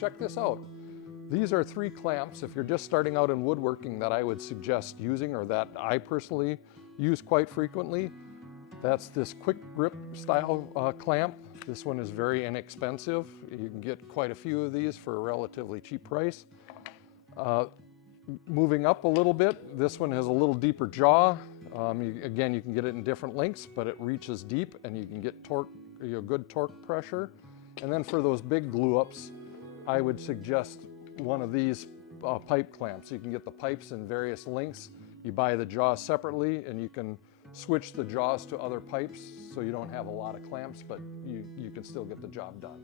check this out. These are 3 clamps, if you're just starting out in woodworking, that I would suggest using, or that I personally use quite frequently. That's this quick grip style clamp. This one is very inexpensive. You can get quite a few of these for a relatively cheap price. Moving up a little bit, this one has a little deeper jaw. Again, you can get it in different lengths, but it reaches deep and you can get torque, good torque pressure. And then for those big glue ups, I would suggest one of these pipe clamps. You can get the pipes in various lengths. You buy the jaws separately and you can switch the jaws to other pipes so you don't have a lot of clamps, but you can still get the job done.